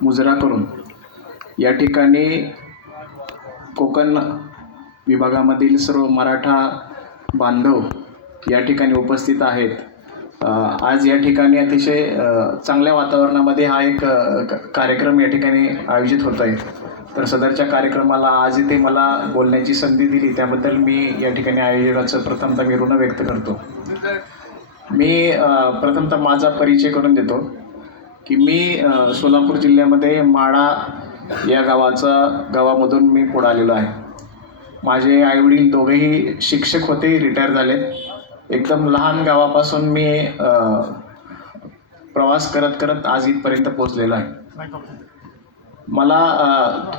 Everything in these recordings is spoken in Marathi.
मुजरा करून या ठिकाणी कोकण विभागामधील सर्व मराठा बांधव या ठिकाणी उपस्थित आहेत। आज या ठिकाणी अतिशय चांगल्या वातावरणामध्ये हा एक कार्यक्रम या ठिकाणी आयोजित होत आहे। तर सदरच्या कार्यक्रमाला आज इथे मला बोलण्याची संधी दिली त्याबद्दल मी या ठिकाणी आयोजकाचं प्रथमतः मी ऋण व्यक्त करतो। मी प्रथमतः माझा परिचय करून देतो की मी सोलापूर जिल्ह्यामध्ये माढा या गावामधून मी पुढे आलेलो आहे। माझे आईवडील दोघेही शिक्षक होते, रिटायर झालेत। एकदम लहान गावापासून मी प्रवास करत आज इथपर्यंत पोहोचलेलो आहे। मला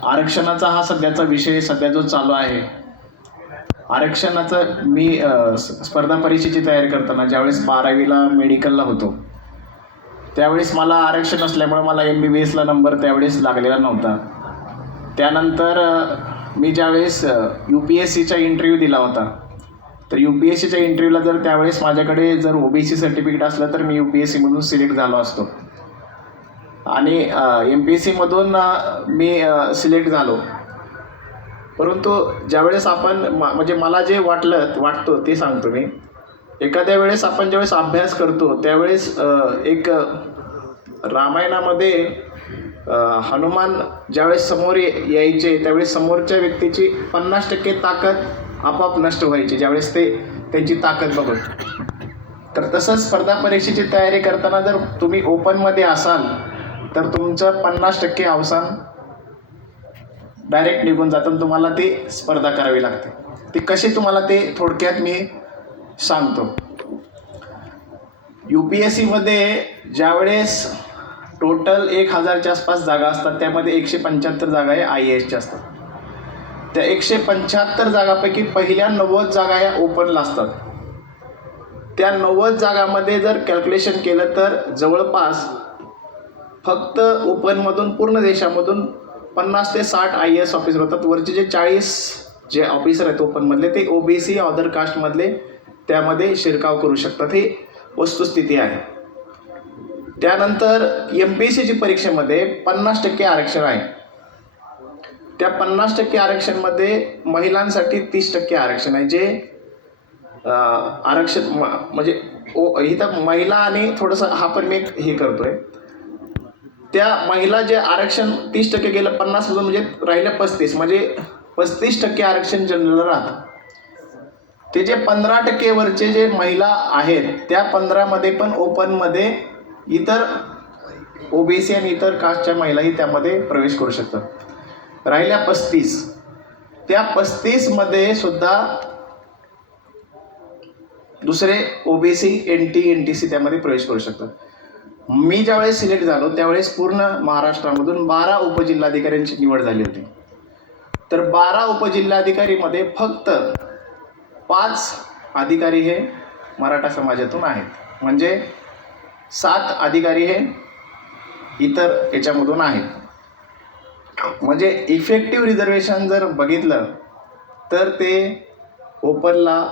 आरक्षणाचा हा सध्याचा विषय जो चालू आहे, आरक्षणाचं मी स्पर्धा परीक्षेची तयारी करताना ज्यावेळेस 12वीला मेडिकलला होतो त्यावेळेस मला आरक्षण असल्यामुळे मला MBBSला नंबर त्यावेळेस लागलेला नव्हता। त्यानंतर मी ज्यावेळेस UPSCचा इंटरव्ह्यू दिला होता तर UPSCच्या इंटरव्ह्यूला जर त्यावेळेस माझ्याकडे जर OBC सर्टिफिकेट असलं तर मी UPSCमधून सिलेक्ट झालो असतो आणि MPSCमधून मी सिलेक्ट झालो। परंतु ज्यावेळेस आपण म्हणजे मला जे वाटतो ते सांगतो मी। एखाद्या वेळेस आपण ज्यावेळेस अभ्यास करतो त्यावेळेस एक रामायणामध्ये हनुमान ज्यावेळेस समोर यायचे त्यावेळेस समोरच्या व्यक्तीची 50% ताकद आपोआप नष्ट व्हायची ज्यावेळेस ते त्यांची ताकद बघून। तर तसंच स्पर्धा परीक्षेची तयारी करताना जर तुम्ही ओपनमध्ये असाल तर तुमचं 50% अवसान डायरेक्ट निघून जातं, तुम्हाला ती स्पर्धा करावी लागते। ती कशी तुम्हाला ते थोडक्यात मी सांगतो। UPSCमध्ये ज्यावेळेस टोटल 1000च्या आसपास जागा असतात त्यामध्ये 175 जागा या IASच्या असतात। त्या 175 जागापैकी पहिल्या 90 जागा या ओपनला असतात। त्या 90 जागामध्ये जर कॅल्क्युलेशन केलं तर जवळपास फक्त ओपनमधून पूर्ण देशामधून 50 ते 60 IAS ऑफिसर होतात। वरचे जे 40 जे ऑफिसर आहेत ओपनमधले ते OBC अदर कास्टमधले त्यामध्ये शिरकाव करू शकतात, ही वस्तुस्थिती आहे। त्यानंतर MPSCची परीक्षेमध्ये 50% आरक्षण आहे। त्या 50% आरक्षणमध्ये महिलांसाठी 30% आरक्षण आहे। जे आरक्षण म्हणजे इथं महिला आणि थोडंसं हा पण मी हे करतोय, त्या महिला जे आरक्षण 30% गेलं 50 मधून म्हणजे राहिलं 35, म्हणजे 35% आरक्षण जनरल राहतं। ते जे 15% वरचे जे महिला आहेत त्या 15मध्ये पण ओपनमध्ये इतर OBC आणि इतर कास्टच्या महिलाही त्यामध्ये प्रवेश करू शकतात। राहिल्या 35, त्या 35मध्ये सुद्धा दुसरे OBC NT NTC त्यामध्ये प्रवेश करू शकतात। मी ज्यावेळेस सिलेक्ट झालो त्यावेळेस पूर्ण महाराष्ट्रामधून 12 उपजिल्हाधिकाऱ्यांची निवड झाली होती। तर 12 उपजिल्हाधिकारीमध्ये फक्त 5 अधिकारी हे मराठा समाजातून आहेत, म्हणजे 7 अधिकारी हे इतर याच्यामधून आहेत। म्हणजे इफेक्टिव्ह रिझर्वेशन जर बघितलं तर ते ओपनला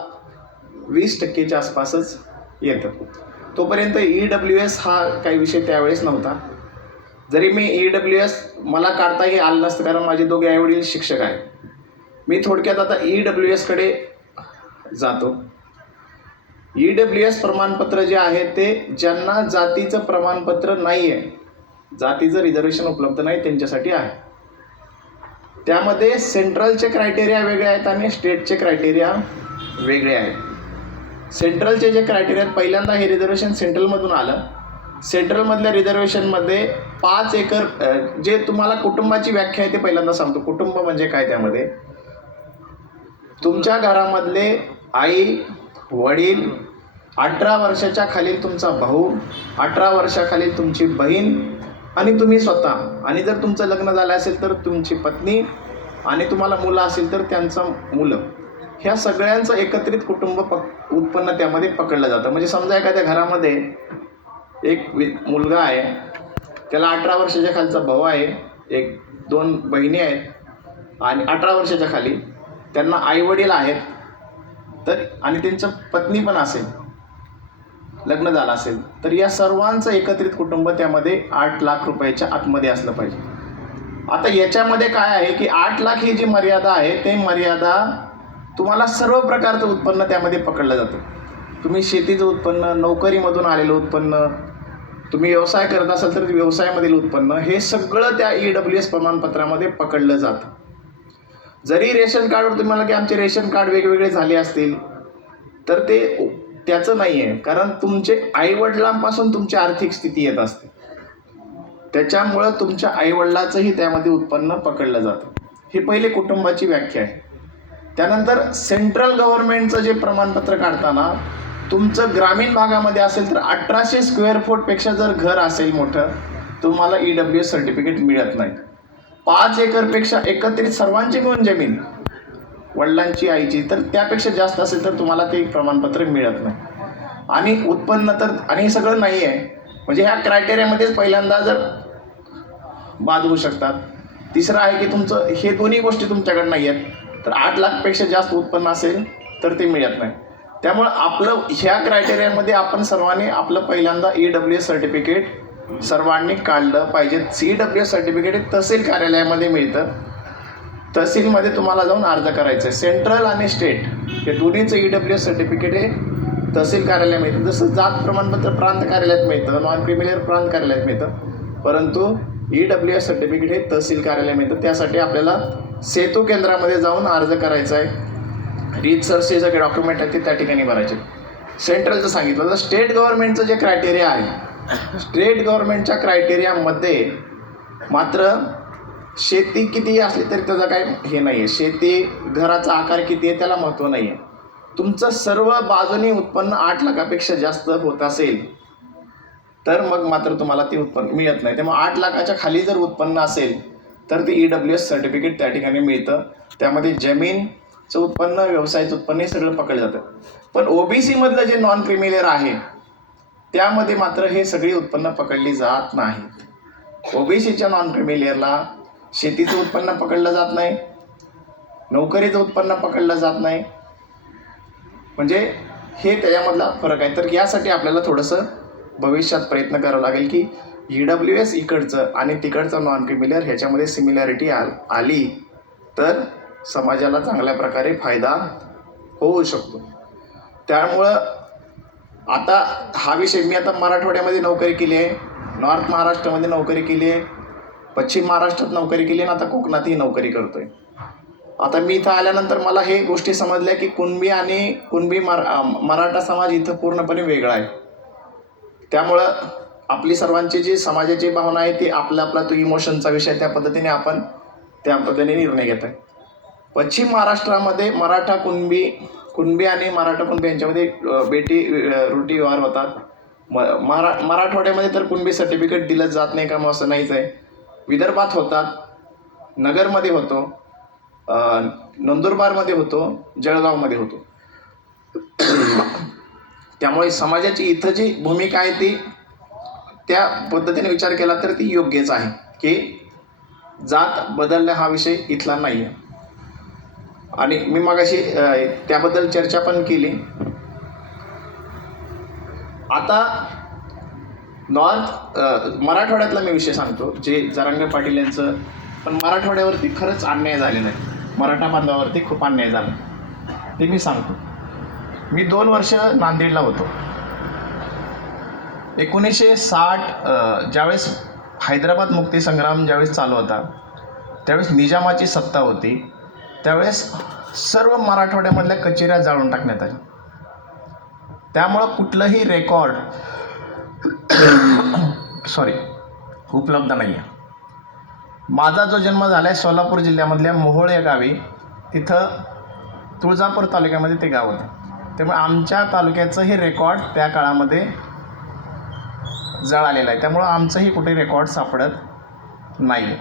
20%च्या आसपासच येतं। तोपर्यंत EWS हा काही विषय त्यावेळेस नव्हता। जरी मी EWS मला काढताही आलं नसतं कारण माझे दोघे आईवडील शिक्षक आहेत। मी थोडक्यात आता EWS कडे जातो। EWS प्रमाणपत्र जे आहे ते ज्यांना जातीचं प्रमाणपत्र नाही आहे, जातीचं रिझर्वेशन उपलब्ध नाही त्यांच्यासाठी आहे। त्यामध्ये सेंट्रलचे क्रायटेरिया वेगळे आहेत आणि स्टेटचे क्रायटेरिया वेगळे आहेत। सेंट्रलचे जे क्रायटेरिया आहेत, पहिल्यांदा हे रिझर्वेशन सेंट्रलमधून आलं। सेंट्रलमधल्या रिझर्वेशनमध्ये 5 एकर जे तुम्हाला कुटुंबाची व्याख्या आहे ते पहिल्यांदा सांगतो। कुटुंब म्हणजे काय, त्यामध्ये तुमच्या घरामधले आई वडील, 18 वर्षाच्या खालील तुमचा भाऊ, 18 वर्षाखालील तुमची बहीण आणि तुम्ही स्वतः, आणि जर तुमचं लग्न झालं असेल तर तुमची पत्नी आणि तुम्हाला मुलं असेल तर त्यांचं मुलं, ह्या सगळ्यांचं एकत्रित कुटुंब उत्पन्न त्यामध्ये पकडलं जातं। म्हणजे समजा एखाद्या घरामध्ये एक मुलगा आहे, त्याला 18 वर्षाच्या खालचा भाऊ आहे, 1-2 बहिणी आहेत आणि 18 वर्षाच्या खाली त्यांना आईवडील आहेत तर आणि त्यांचं पत्नी पण असेल, लग्न झालं असेल तर या सर्वांचं एकत्रित कुटुंब त्यामध्ये 8 लाख रुपयाच्या आतमध्ये असलं पाहिजे. आता याच्यामध्ये काय आहे की 8 लाख ही जी मर्यादा आहे ते मर्यादा तुम्हाला सर्व प्रकारचं उत्पन्न त्यामध्ये पकडलं जातं. तुम्ही शेतीचं उत्पन्न, नोकरीमधून आलेलं उत्पन्न, तुम्ही व्यवसाय करत असाल तर व्यवसायामधील उत्पन्न, हे सगळं त्या EWS प्रमाणपत्रामध्ये पकडलं जातं. जरी रेशन कार्डवर तुम्हाला की आमचे रेशन कार्ड वेगवेगळे झाले असतील तर ते त्याचं नाही आहे, कारण तुमचे आईवडिलांपासून तुमची आर्थिक स्थिती येत असते, त्याच्यामुळं तुमच्या आईवडिलाचंही त्यामध्ये उत्पन्न पकडलं जातं. ही पहिली कुटुंबाची व्याख्या आहे. त्यानंतर सेंट्रल गव्हर्नमेंटचं जे प्रमाणपत्र काढताना तुमचं ग्रामीण भागामध्ये असेल तर 1800 स्क्वेअर फूटपेक्षा जर घर असेल मोठं, तुम्हाला EWS सर्टिफिकेट मिळत नाही. 5 एकरपेक्षा एकत्रित सर्वांची मिळून जमीन, वडिलांची आईची, तर त्यापेक्षा जास्त असेल तर तुम्हाला ते प्रमाणपत्र मिळत नाही. आणि उत्पन्न तर, आणि हे सगळं नाही आहे म्हणजे ह्या क्रायटेरियामध्येच पहिल्यांदा जर बाद होऊ शकतात. तिसरं आहे की तुमचं हे दोन्ही गोष्टी तुमच्याकडे नाही आहेत, तर 8 लाखपेक्षा जास्त उत्पन्न असेल तर ते मिळत नाही. त्यामुळं आपलं ह्या क्रायटेरियामध्ये आपण सर्वांनी आपलं पहिल्यांदा EWS सर्टिफिकेट सर्वांनी काढलं पाहिजे. EWS सर्टिफिकेट हे तहसील कार्यालयामध्ये मिळतं. तहसीलमध्ये तुम्हाला जाऊन अर्ज करायचं आहे. सेंट्रल आणि स्टेट हे दोन्हीचं EWS सर्टिफिकेट हे तहसील कार्यालय मिळतं. जसं जात प्रमाणपत्र प्रांत कार्यालयात मिळतं, नॉन क्रिमिनल प्रांत कार्यालयात मिळतं, परंतु EWS सर्टिफिकेट हे तहसील कार्यालय मिळतं. त्यासाठी आपल्याला सेतू केंद्रामध्ये जाऊन अर्ज करायचा आहे. रीतसरचे सगळे डॉक्युमेंट आहेत ते त्या ठिकाणी भरायचे. सेंट्रलचं सांगितलं. तर स्टेट गव्हर्नमेंटचं जे क्रायटेरिया आहे, स्टेट गव्हर्नमेंटच्या क्रायटेरियामध्ये मात्र शेती कितीही असली तरी त्याचा काही हे नाही आहे. शेती घराचा आकार किती आहे त्याला महत्त्व नाही आहे. तुमचं सर्व बाजूनी उत्पन्न 8 लाखापेक्षा जास्त होत असेल तर मग मात्र तुम्हाला ते उत्पन्न मिळत नाही. त्यामुळे 8 लाखाच्या खाली जर उत्पन्न असेल तर ते EWS सर्टिफिकेट त्या ठिकाणी मिळतं. त्यामध्ये जमीनचं उत्पन्न, व्यवसायाचं उत्पन्न हे सगळं पकडलं जातं. पण OBC मधलं जे नॉन क्रिमिलेअर आहे त्यामध्ये मात्र हे सगळी उत्पन्न पकडली जात नाहीत. OBCच्या नॉन क्रिमिलेअरला शेतीचं उत्पन्न पकडलं जात नाही, नोकरीचं उत्पन्न पकडलं जात नाही. म्हणजे हे त्याच्यामधला फरक आहे. तर यासाठी आपल्याला थोडंसं भविष्यात प्रयत्न करावा लागेल की EWS इकडचं आणि तिकडचं नॉन क्रिमिलेअर ह्याच्यामध्ये सिमिलॅरिटी आली तर समाजाला चांगल्या प्रकारे फायदा होऊ शकतो. त्यामुळं आता हा विषय, मी आता मराठवाड्यामध्ये नोकरी केली आहे, नॉर्थ महाराष्ट्रामध्ये नोकरी केली आहे, पश्चिम महाराष्ट्रात नोकरी केली आहे, आणि आता कोकणातही नोकरी करतो आहे. आता मी इथं आल्यानंतर मला हे गोष्टी समजल्या की कुणबी आणि मराठा समाज इथं पूर्णपणे वेगळा आहे. त्यामुळं आपली सर्वांची जी समाजाची भावना आहे ती आपला तो इमोशनचा विषय, त्या पद्धतीने आपण त्या पद्धतीने निर्णय घेत आहे. पश्चिम महाराष्ट्रामध्ये कुणबी आणि मराठा कुणबी यांच्यामध्ये रोटी व्यवहार होतात. मराठवाड्यामध्ये तर कुणबी सर्टिफिकेट दिलं जात नाही का, मग असं नाहीच आहे. विदर्भात होतात, नगरमध्ये होतो, नंदुरबारमध्ये होतो, जळगावमध्ये होतो. त्यामुळे समाजाची इथं जी भूमिका आहे ती त्या पद्धतीने विचार केला तर ती योग्यच आहे की जात बदलणे हा विषय इथला नाही आहे. आणि मी मगाशी त्याबद्दल चर्चा पण केली. आता मराठवाड्यातला मी विषय सांगतो, जे जरांगे पाटील यांचं, पण मराठवाड्यावरती खरंच अन्याय झालेला आहे, मराठा बांधवावरती खूप अन्याय झाला ते मी सांगतो. मी 2 वर्ष नांदेडला होतो. 1960 ज्यावेळेस हैदराबाद मुक्तीसंग्राम ज्यावेळेस चालू होता त्यावेळेस निजामाची सत्ता होती. त्यावेळेस सर्व मराठवाड्यामधल्या कचेऱ्या जाळून टाकण्यात आल्या. त्यामुळं कुठलंही रेकॉर्ड उपलब्ध नाही आहे. माझा जो जन्म झाला आहे सोलापूर जिल्ह्यामधल्या मोहोळ या गावी, तिथं तुळजापूर तालुक्यामध्ये ते गाव होतं. त्यामुळे आमच्या तालुक्याचं हे रेकॉर्ड त्या काळामध्ये जळालेलं आहे. त्यामुळं आमचंही कुठे रेकॉर्ड सापडत नाही आहे.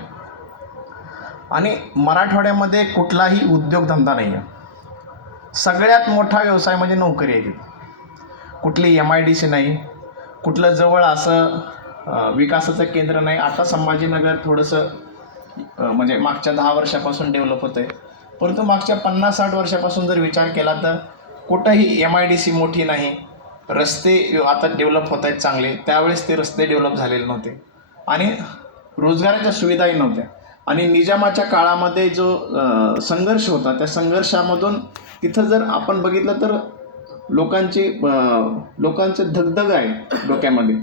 आणि मराठवाड्यामध्ये कुठलाही उद्योगधंदा नाही आहे. सगळ्यात मोठा व्यवसाय म्हणजे नोकरी आहे. तिथे कुठली MIDC नाही, कुठलं जवळ असं विकासाचं केंद्र नाही. आता संभाजीनगर थोडंसं म्हणजे मागच्या 10 वर्षापासून डेव्हलप होतं आहे, परंतु मागच्या 50-60 वर्षापासून जर विचार केला तर कुठंही MIDC मोठी नाही, रस्ते आता डेव्हलप होत आहेत चांगले, त्यावेळेस ते रस्ते डेव्हलप झालेले नव्हते आणि रोजगाराच्या सुविधाही नव्हत्या. आणि निजामाच्या काळामध्ये जो संघर्ष होता, त्या संघर्षामधून तिथं जर आपण बघितलं तर लोकांचे धगधग आहे डोक्यामध्ये.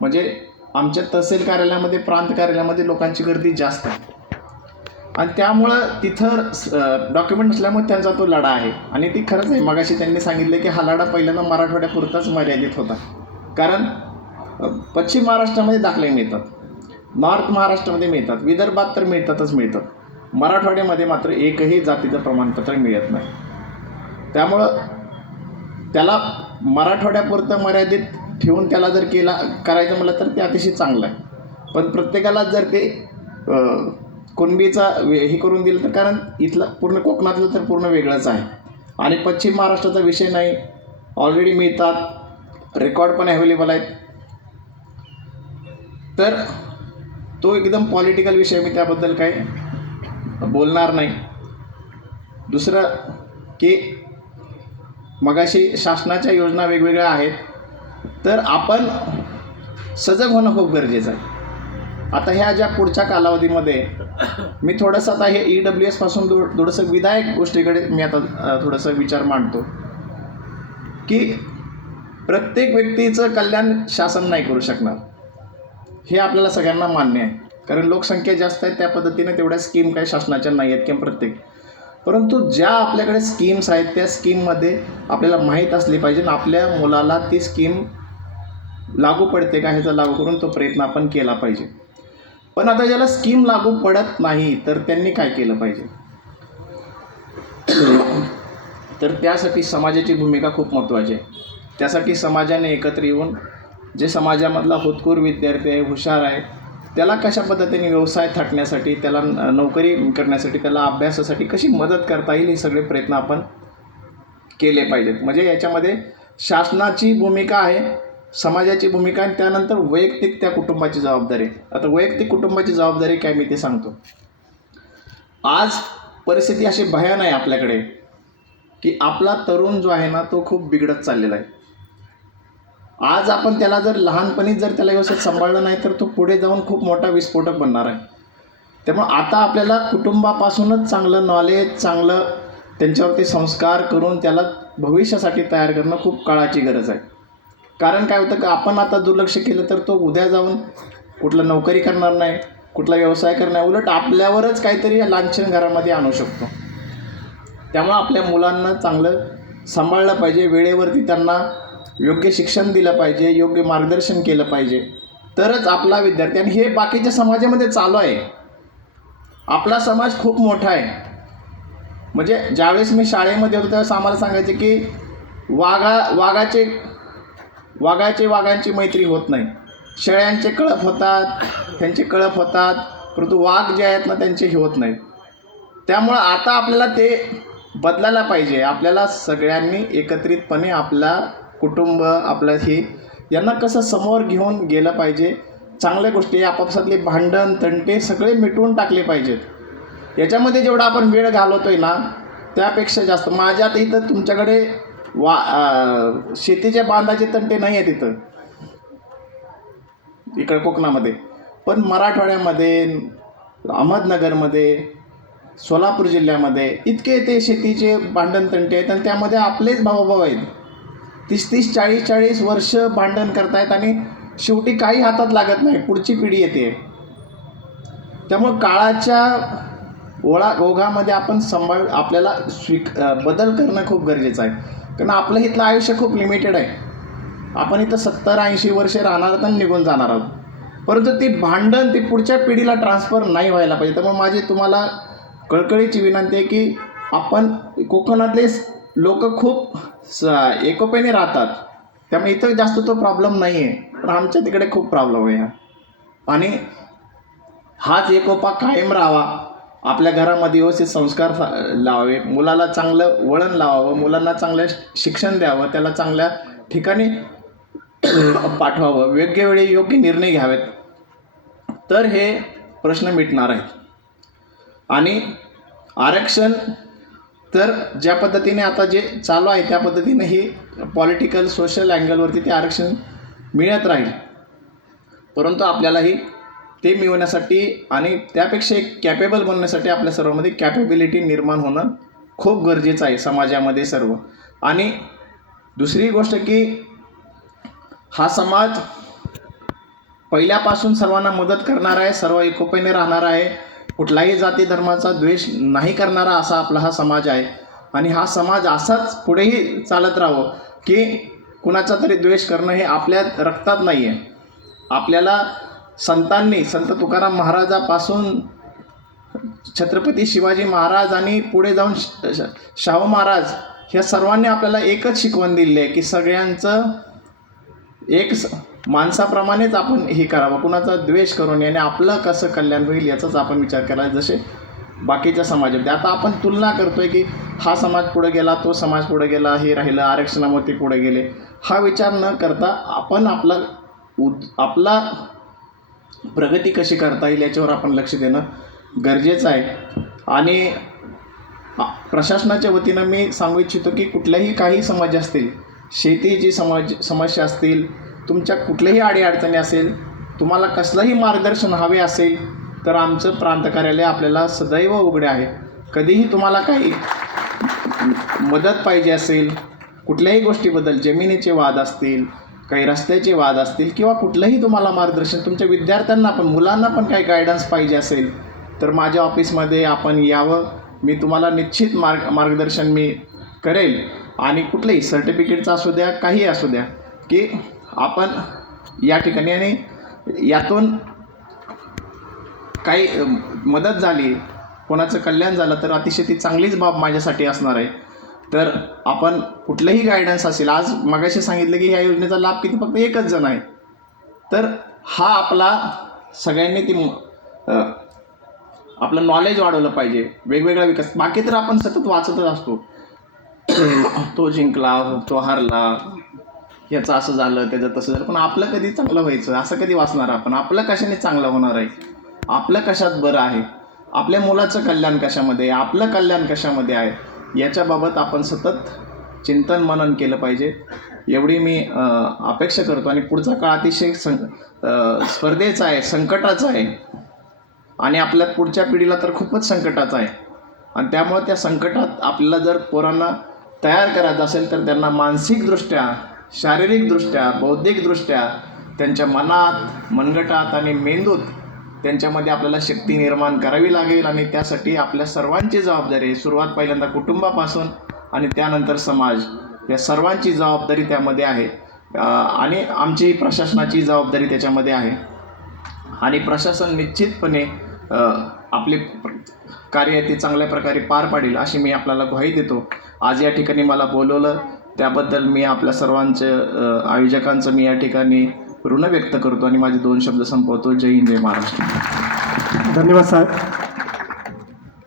म्हणजे आमच्या तहसील कार्यालयामध्ये, प्रांत कार्यालयामध्ये लोकांची गर्दी जास्त आहे आणि त्यामुळं तिथं डॉक्युमेंट नसल्यामुळे त्यांचा तो लढा आहे. आणि ती खरंच आहे, मगाशी त्यांनी सांगितलं की हा लढा पहिल्यांदा मराठवाड्यापुरताच मर्यादित होता. कारण पश्चिम महाराष्ट्रामध्ये दाखले मिळतात, नॉर्थ महाराष्ट्रामध्ये मिळतात, विदर्भात तर मिळतात, मराठवाड्यामध्ये मात्र एकही जातीचं प्रमाणपत्र मिळत नाही. त्यामुळं त्याला मराठवाड्यापुरतं मर्यादित ठेवून त्याला जर करायचं म्हटलं तर ते अतिशय चांगलं आहे. पण प्रत्येकाला जर ते कुणबीचा हे करून दिलं तर, कारण इथलं पूर्ण कोकणातलं तर पूर्ण वेगळंच आहे आणि पश्चिम महाराष्ट्राचा विषय नाही, ऑलरेडी मिळतात, रेकॉर्ड पण अवेलेबल आहेत. तर तो एकदम पॉलिटिकल विषय, मी त्याबद्दल काही बोलणार नाही. दुसरं की मगाशी शासनाच्या योजना वेगवेगळ्या आहेत, तर आपण सजग होणं खूप गरजेचं आहे. आता ह्या ज्या पुढच्या कालावधीमध्ये मी थोडंसं आता हे EWS पासून थोडंसं विधायक गोष्टीकडे मी आता थोडंसं विचार मांडतो की प्रत्येक व्यक्तीचं कल्याण शासन नाही करू शकणार, हे आपल्याला सगळ्यांना मान्य आहे. कारण लोकसंख्या जास्त आहे, त्या पद्धतीने तेवढ्या स्कीम काही शासनाच्या नाही आहेत किंवा परंतु ज्या आपल्याकडे स्कीम्स आहेत त्या स्कीममध्ये आपल्याला माहीत असली पाहिजे आणि आपल्या मुलाला ती स्कीम लागू पडते का ह्याचा लागू करून तो प्रयत्न आपण केला पाहिजे. पण आता ज्याला स्कीम लागू पडत नाही तर त्यांनी काय केलं पाहिजे, तर त्यासाठी समाजाची भूमिका खूप महत्त्वाची आहे. त्यासाठी समाजाने एकत्र येऊन जे समाजामधला होतकरू विद्यार्थी आहे, हुशार आहे, त्याला कशा पद्धतीने व्यवसाय थाटण्यासाठी, त्याला नोकरी करण्यासाठी, त्याला अभ्यासासाठी कशी मदत करता येईल, हे सगळे प्रयत्न आपण केले पाहिजेत. म्हणजे याच्यामध्ये शासनाची भूमिका आहे, समाजाची भूमिका आणि त्यानंतर वैयक्तिक त्या कुटुंबाची जबाबदारी. आता वैयक्तिक कुटुंबाची जबाबदारी काय मी ते सांगतो. आज परिस्थिती अशी भयान आहे आपल्याकडे की आपला तरुण जो आहे ना तो खूप बिघडत चाललेला आहे. आज आपण त्याला जर लहानपणीच जर त्याला व्यवस्थित सांभाळलं नाही तर तो पुढे जाऊन खूप मोठा विस्फोटक बनणार आहे. त्यामुळे आता आपल्याला कुटुंबापासूनच चांगलं नॉलेज, चांगलं त्यांच्यावरती संस्कार करून त्याला भविष्यासाठी तयार करणं खूप काळाची गरज आहे. कारण काय होतं की आपण आता दुर्लक्ष केलं तर तो उद्या जाऊन कुठलं नोकरी करणार नाही, कुठला व्यवसाय करणार, उलट आपल्यावरच काहीतरी लांछन घरामध्ये आणू शकतो. त्यामुळं आपल्या मुलांना चांगलं सांभाळलं पाहिजे, वेळेवरती त्यांना योग्य शिक्षण दिलं पाहिजे, योग्य मार्गदर्शन केलं पाहिजे, तरच आपला विद्यार्थी. आणि हे बाकीच्या समाजामध्ये चालू आहे. आपला समाज खूप मोठा आहे. म्हणजे ज्यावेळेस मी शाळेमध्ये होतो त्यावेळेस आम्हाला सांगायचे की वाघांची मैत्री होत नाही, शेळ्यांचे कळप होतात, त्यांचे कळप होतात, परंतु वाघ जे आहेत ना त्यांचे हे होत नाहीत. त्यामुळं आता आपल्याला ते बदलायला पाहिजे. आपल्याला सगळ्यांनी एकत्रितपणे आपला कुटुंब, आपलं हे यांना कसं समोर घेऊन गेलं पाहिजे. चांगल्या गोष्टी, आपापसातले भांडण तंटे सगळे मिटवून टाकले पाहिजेत. याच्यामध्ये जेवढा आपण वेळ घालवतोय ना त्यापेक्षा जास्त. माझ्या आता इथं तुमच्याकडे शेतीच्या बांधाचे तंटे नाही आहेत इथं इकडे कोकणामध्ये, पण मराठवाड्यामध्ये, अहमदनगरमध्ये, सोलापूर जिल्ह्यामध्ये इतके ते शेतीचे भांडण तंटे आहेत आणि त्यामध्ये आपलेच भाऊभाऊ आहेत. 30-30, 40-40 वर्ष भांडण करतायत आणि शेवटी काही हातात लागत नाही, पुढची पिढी येते. त्यामुळं काळाच्या ओघामध्ये आपण आपल्याला बदल करणं खूप गरजेचं आहे. कारण आपलं इथलं आयुष्य खूप लिमिटेड आहे. आपण इथं 70-80 वर्ष राहणार आहोत आणि निघून जाणार आहोत. परंतु ती भांडण ती पुढच्या पिढीला ट्रान्सफर नाही व्हायला पाहिजे. त्यामुळे माझी तुम्हाला कळकळीची विनंती आहे की आपण कोकणातले लोक खूप एकोप्याने राहतात, त्यामुळे इथं जास्त तो प्रॉब्लेम नाही आहे, पण आमच्या तिकडे खूप प्रॉब्लेम आहे. आणि हाच एकोपा कायम राहावा. आपल्या घरामध्ये व्यवस्थित संस्कार लावावे, मुलाला चांगलं वळण लावावं, मुलांना चांगलं शिक्षण द्यावं, त्याला चांगल्या ठिकाणी पाठवावं, योग्य वेळी योग्य निर्णय घ्यावेत, तर हे प्रश्न मिटणार आहेत. आणि आरक्षण तर ज्या पद्धतीने आता जे चालू आहे त्या पद्धतीने ही पॉलिटिकल सोशल अँगलवरती ते आरक्षण मिळत राहील. परंतु आपल्यालाही ते मिळवण्यासाठी आणि त्यापेक्षा एक कॅपेबल बनण्यासाठी आपल्या सर्वांमध्ये कॅपेबिलिटी निर्माण होणं खूप गरजेचं आहे समाजामध्ये सर्व. आणि दुसरी गोष्ट की हा समाज पहिल्यापासून सर्वांना मदत करणारा आहे, सर्व एकोप्याने राहणारा आहे, कुठलाही जाती धर्माचा द्वेष नाही करणारा असा आपला हा समाज आहे. आणि हा समाज असाच पुढेही चालत राहावं की कुणाचा तरी द्वेष करणं हे आपल्या रक्तात नाही आहे. आपल्याला संतांनी संत तुकाराम महाराजापासून छत्रपती शिवाजी महाराज आणि पुढे जाऊन शाहू महाराज ह्या सर्वांनी आपल्याला एकच शिकवण दिली आहे की सगळ्यांचं एक माणसाप्रमाणेच आपण हे करावं, कुणाचा द्वेष करू नये आणि आपलं कसं कल्याण होईल याचाच आपण विचार करायला. जसे बाकीच्या समाजामध्ये आता आपण तुलना करतोय की हा समाज पुढे गेला, तो समाज पुढे गेला, हे राहिलं, आरक्षणामध्ये पुढे गेले, हा विचार न करता आपण आपला प्रगती कशी करता येईल याच्यावर आपण लक्ष देणं गरजेचं आहे. आणि प्रशासनाच्या वतीनं मी सांगू इच्छितो की कुठल्याही काही समस्या असतील, शेतीची समस्या असतील, तुमच्या कुठल्याही अडीअडचणी असेल, तुम्हाला कसलंही मार्गदर्शन हवे असेल तर आमचं प्रांत कार्यालय आपल्याला सदैव उघडे आहे. कधीही तुम्हाला काही मदत पाहिजे असेल, कुठल्याही गोष्टीबद्दल, जमिनीचे वाद असतील, काही रस्त्याचे वाद असतील किंवा कुठलंही तुम्हाला मार्गदर्शन, तुमच्या विद्यार्थ्यांना पण मुलांना पण काही गायडन्स पाहिजे असेल तर माझ्या ऑफिसमध्ये आपण यावं. मी तुम्हाला निश्चित मार्गदर्शन मी करेल. आणि कुठलंही सर्टिफिकेटचं असू द्या, काही असू द्या, की आपण या ठिकाणी आणि यातून काही मदत झाली, कोणाचं कल्याण झालं तर अतिशय ती चांगलीच बाब माझ्यासाठी असणार आहे. तर आपण कुठलंही गायडन्स असेल, आज मगाशी सांगितलं की ह्या योजनेचा लाभ किती, फक्त एकच जण आहे, तर हा आपला सगळ्यांनी ती आपलं नॉलेज वाढवलं पाहिजे, वेगवेगळा विकास. बाकी तर आपण सतत वाचतच असतो, तो जिंकला, तो हारला, ह्याचं असं झालं, त्याचं तसं झालं, पण आपलं कधी चांगलं व्हायचं असं कधी वाचणार आपण? आपलं कशाने चांगलं होणार आहे, आपलं कशात बरं आहे, आपल्या मुलाचं कल्याण कशामध्ये आहे, आपलं कल्याण कशामध्ये आहे, याच्याबाबत आपण सतत चिंतन मनन केलं पाहिजे, एवढी मी अपेक्षा करतो. आणि पुढचा काळ अतिशय स्पर्धेचा आहे, संकटाचा आहे आणि आपल्या पुढच्या पिढीला तर खूपच संकटाचा आहे. आणि त्यामुळे त्या संकटात आपल्याला जर पोरांना तयार करायचं असेल तर त्यांना मानसिकदृष्ट्या, शारीरिकदृष्ट्या, बौद्धिकदृष्ट्या त्यांच्या मनात, मनगटात आणि मेंदूत त्यांच्यामध्ये आपल्याला शक्ती निर्माण करावी लागेल. आणि त्यासाठी आपल्या सर्वांची जबाबदारी आहे. सुरुवात पहिल्यांदा कुटुंबापासून आणि त्यानंतर समाज, या सर्वांची जबाबदारी त्यामध्ये आहे. आणि आमची प्रशासनाची जबाबदारी त्याच्यामध्ये आहे. आणि प्रशासन निश्चितपणे आपले कार्य ते चांगल्या प्रकारे पार पाडेल अशी मी आपल्याला ग्वाही देतो. आज या ठिकाणी मला बोलवलं त्याबद्दल मी आपल्या सर्वांचं, आयोजकांचं मी या ठिकाणी ऋण व्यक्त करतो आणि माझे 2 शब्द संपवतो. जय हिंद, जय महाराष्ट्र. धन्यवाद साहेब.